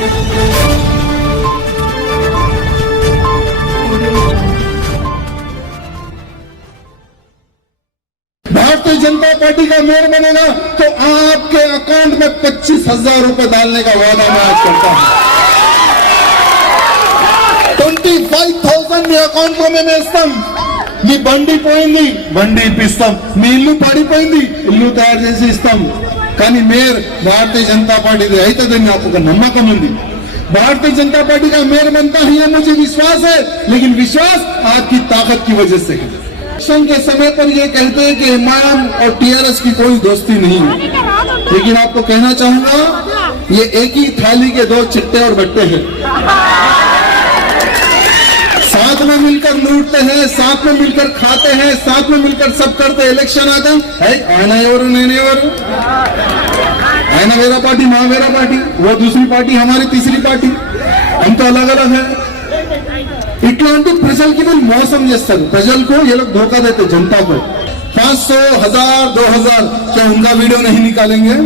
Bharatiya Janata party का mayor बनेगा तो आपके अकाउंट में 25,000 रुपए डालने का वादा मैं आज करता हूं। 25,000 మీ అకౌంట్ లో మేము వేస్తాం। మీ బండి పోయింది, బండి ఇప్పిస్తాం। మీ ఇల్లు పడిపోయింది, ఇల్లు తయారు చేసి ఇస్తాం। కానీ మేయర్ भारतीय जनता पार्टी అవుతుందని నాకు ఒక నమ్మకం ఉంది। भारतीय जनता पार्टी का मेयर बनता है, मुझे विश्वास है, लेकिन विश्वास आपकी ताकत की वजह से है। इलेक्शन के समय पर ये कहते हैं कि इमाम और टीआरएस की कोई दोस्ती नहीं है, लेकिन आपको कहना चाहूंगा ये एक ही थाली के दो चिट्टे और बट्टे हैं। साथ में मिलकर लूटते हैं, साथ में मिलकर खाते हैं, साथ में मिलकर सब करते हैं। इलेक्शन आता है आना एवरू नेने एवरू, आयना वेरा पार्टी, माँ वेरा पार्टी, वो दूसरी पार्टी, हमारी तीसरी पार्टी, हम तो अलग अलग है। ఇట్లాంటి ప్రజలకి వీళ్ళు మోసం చేస్తారు। ప్రజలకు ये लोग धोखा देते जनता को। 500, 1000, 2000 क्या उनका वीडियो नहीं निकालेंगे?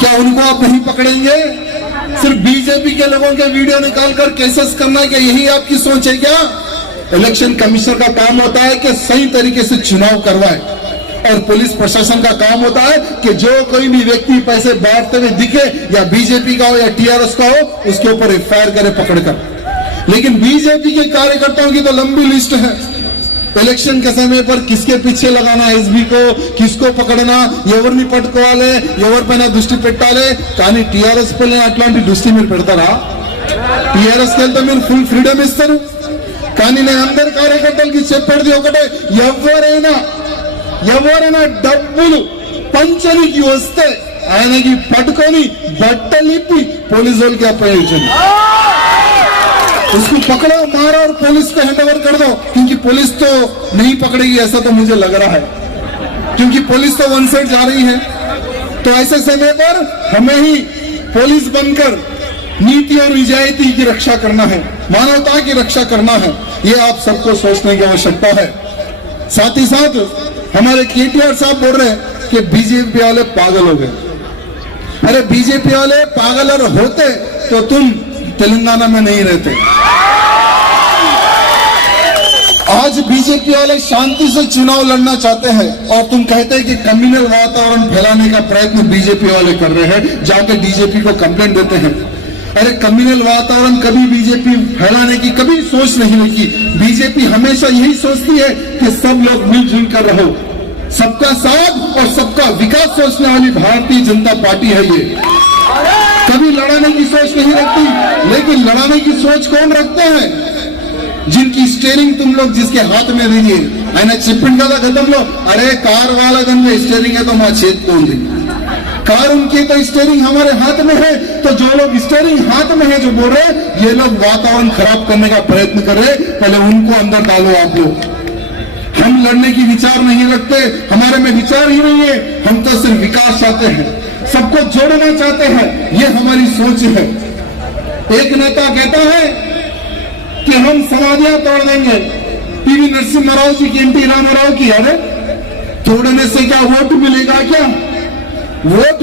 क्या उनको आप नहीं पकड़ेंगे? सिर्फ बीजेपी के लोगों के वीडियो निकालकर केसेस करना, क्या यही आपकी सोच है क्या? इलेक्शन कमिश्नर का काम होता है कि सही तरीके से चुनाव करवाए, और पुलिस प्रशासन का काम होता है कि जो कोई भी व्यक्ति पैसे बांटते हुए दिखे, या बीजेपी का हो या टीआरएस का हो, उसके ऊपर एफआईआर करे पकड़कर। लेकिन बीजेपी के कार्यकर्ताओं की तो लंबी लिस्ट है। इलेक्शन के समय पर किसके पीछे लगाना एसबी को, किसको पकड़ना, ఎవరిని పట్టుకోవాలి, ఎవరిపైన దృష్టి పెట్టాలి। కానీ టీఆర్ఎస్ పైన అట్లాంటి దృష్టి మీరు పెడతారా? టీఆర్ఎస్ కి వెళ్తే మీరు ఫుల్ ఫ్రీడమ్ ఇస్తారు। కానీ నేను అందరి కార్యకర్తలకి చెప్పేది ఒకటే, ఎవరైనా డబ్బులు పంచనికి వస్తే ఆయనకి పట్టుకొని బట్టలిప్పి పోలీసు వాళ్ళకి అప్పగించండి। उसको पकड़ो, मारो और पुलिस को हैंड ओवर कर दो, क्योंकि पुलिस तो नहीं पकड़ेगी ऐसा तो मुझे लग रहा है, क्योंकि पुलिस तो वन साइड जा रही है। तो ऐसे समय पर हमें ही पुलिस बनकर नीति और निजायती की रक्षा करना है, मानवता की रक्षा करना है। ये आप सबको सोचने की आवश्यकता है। साथ ही साथ हमारे केटीआर साहब बोल रहे हैं कि बीजेपी वाले पागल हो गए। अरे बीजेपी वाले पागल और होते तो तुम तेलंगाना में नहीं रहते। आज बीजेपी वाले शांति से चुनाव लड़ना चाहते हैं, और तुम कहते हैं कि कम्युनल वातावरण फैलाने का प्रयत्न बीजेपी वाले कर रहे हैं, जाके डीजीपी को कंप्लेंट देते हैं। अरे कम्युनल वातावरण कभी बीजेपी फैलाने की कभी सोच नहीं की। बीजेपी हमेशा यही सोचती है कि सब लोग मिलजुल कर रहो। सबका साथ और सबका विकास सोचने वाली भारतीय जनता पार्टी है। ये कभी लड़ाने की सोच नहीं रखती, लेकिन लड़ाने की सोच कौन रखते हैं? जिनकी स्टीयरिंग तुम लोग जिसके हाथ में दीजिए। ఆయన చెప్పింది కదా గతంలో, अरे कार वाला गन में स्टीयरिंग है तो मां छेद तोड़ दी। कार उनकी तो स्टीयरिंग हमारे हाथ में है, तो जो लोग स्टीयरिंग हाथ में है जो बोल रहे हैं, ये लोग वातावरण खराब करने का प्रयत्न कर रहे हैं। पहले उनको अंदर डालो आप लोग। हम लड़ने की विचार नहीं रखते, हमारे में विचार ही नहीं है। हम तो सिर्फ विकास चाहते हैं, सबको जोड़ना चाहते हैं, ये हमारी सोच है। एक नेता कहता है कि हम समाधियां तोड़ देंगे। पीवी नरसिम्हा राव जी की, एनटी रामाराव की, अरे तोड़ने से क्या वोट मिलेगा? क्या वोट